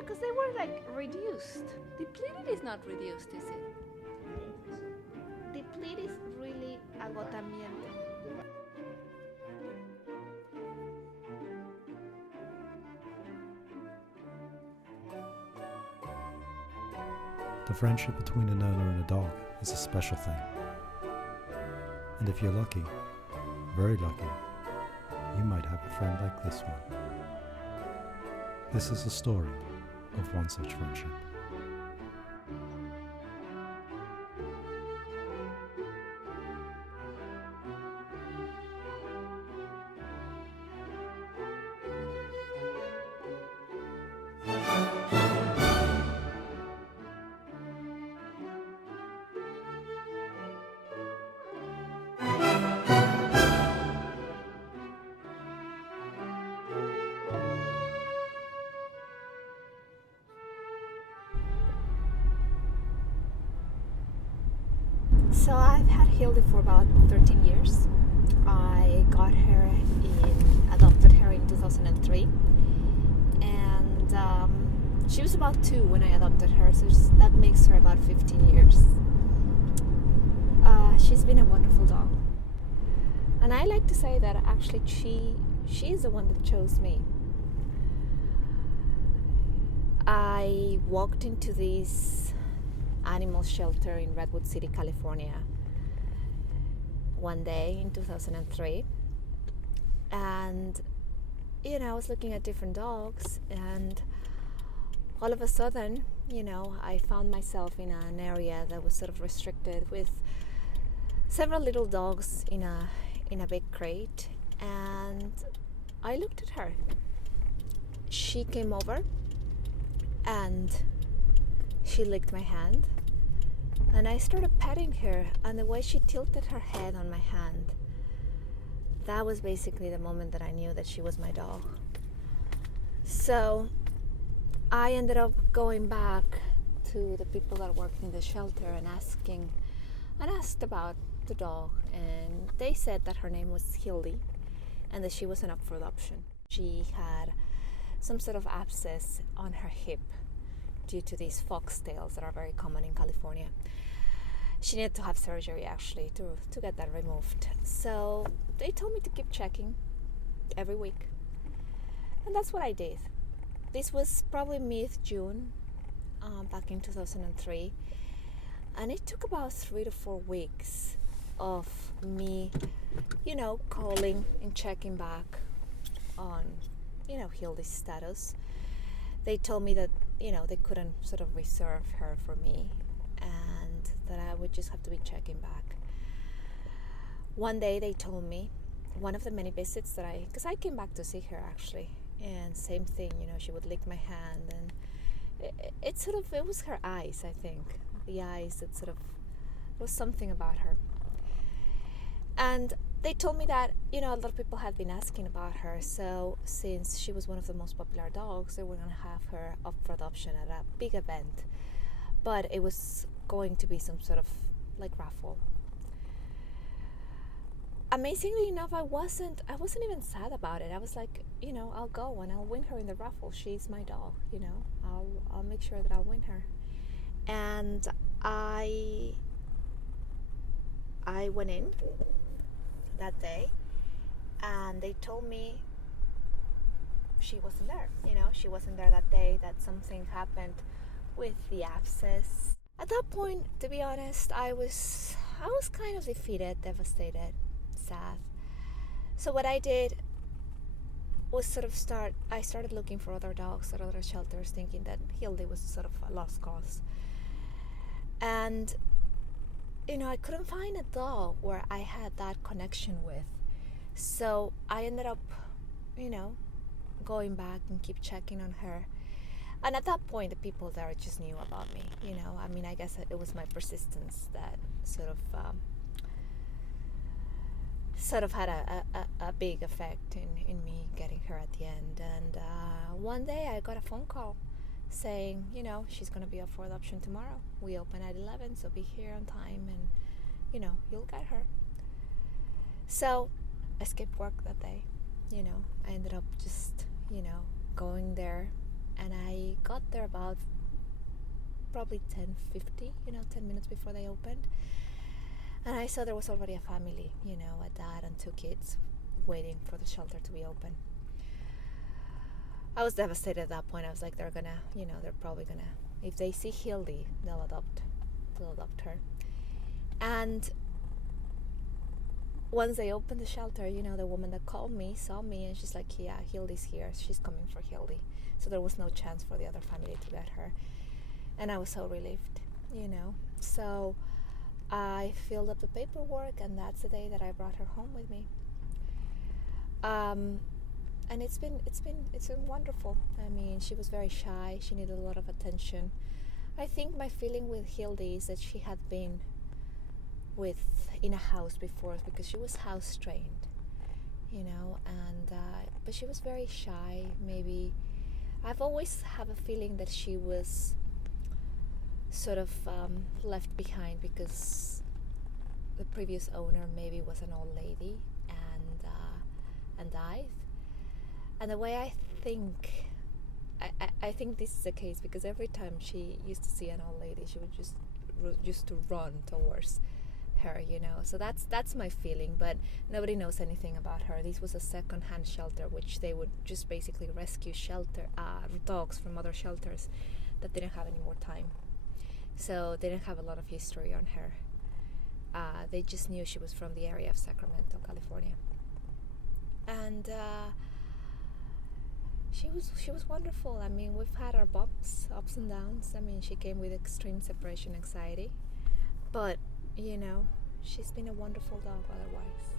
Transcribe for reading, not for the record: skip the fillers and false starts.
Yeah, because they were like reduced. Depleted is not reduced, is it? Depleted is really agotamiento. The friendship between an owner and a dog is a special thing. And if you're lucky, very lucky, you might have a friend like this one. This is the story of one such friendship. So I've had Hildy for about 13 years. I got her adopted her in 2003, and she was about 2 when I adopted her, so that makes her about 15 years. She's been a wonderful dog, and I like to say that actually she is the one that chose me. I walked into this animal shelter in Redwood City, California one day in 2003, and I was looking at different dogs, and all of a sudden I found myself in an area that was sort of restricted with several little dogs in a big crate, and I looked at her. She came over and she licked my hand, and I started petting her, and the way she tilted her head on my hand, that was basically the moment that I knew that she was my dog. So I ended up going back to the people that worked in the shelter and asked about the dog, and they said that her name was Hilldy and that she wasn't up for adoption. She had some sort of abscess on her hip due to these foxtails that are very common in California. She needed to have surgery actually to get that removed. So they told me to keep checking every week, and that's what I did. This was probably mid-June, back in 2003, and it took about 3 to 4 weeks of me, calling and checking back on, Hildy's status. They told me that, they couldn't sort of reserve her for me, and that I would just have to be checking back. One day they told me, one of the many visits because I came back to see her actually, and same thing, she would lick my hand, and it was her eyes, I think. The eyes that there was something about her. And they told me that, a lot of people had been asking about her, so since she was one of the most popular dogs, they were going to have her up for adoption at a big event. But it was going to be some sort of raffle. Amazingly enough, I wasn't even sad about it. I was like, I'll go and I'll win her in the raffle. She's my dog, I'll make sure that I'll win her. And I went in that day, and they told me she wasn't there. She wasn't there that day, that something happened with the abscess. At that point, to be honest, I was kind of defeated, devastated, sad. So what I did was I started looking for other dogs at other shelters, thinking that Hildy was sort of a lost cause. And I couldn't find a dog where I had that connection with. So I ended up, going back and keep checking on her. And at that point, the people there just knew about me, I guess it was my persistence that sort of had a big effect in me getting her at the end. And one day I got a phone call saying, she's going to be up for adoption tomorrow. We open at 11, so be here on time, and you'll get her. So I skipped work that day. I ended up just going there and I got there about probably 10:50, 10 minutes before they opened. And I saw there was already a family, a dad and 2 kids waiting for the shelter to be open. I was devastated at that point. I was like, they're probably gonna, if they see Hilldy, they'll adopt her. And once they opened the shelter, the woman that called me saw me, and she's like, yeah, Hildy's here. She's coming for Hilldy. So there was no chance for the other family to get her. And I was so relieved, So I filled up the paperwork, and that's the day that I brought her home with me. And it's been wonderful. I mean, she was very shy. She needed a lot of attention. I think my feeling with Hilldy is that she had been in a house before, because she was house trained, and but she was very shy. Maybe I've always have a feeling that she was sort of left behind, because the previous owner maybe was an old lady and died. And the way I think this is the case, because every time she used to see an old lady, she would just to run towards her, So that's my feeling, but nobody knows anything about her. This was a second-hand shelter, which they would just basically rescue dogs from other shelters that didn't have any more time. So they didn't have a lot of history on her. They just knew she was from the area of Sacramento, California. And she was wonderful. I mean, we've had our ups and downs. I mean, she came with extreme separation anxiety, but she's been a wonderful dog otherwise.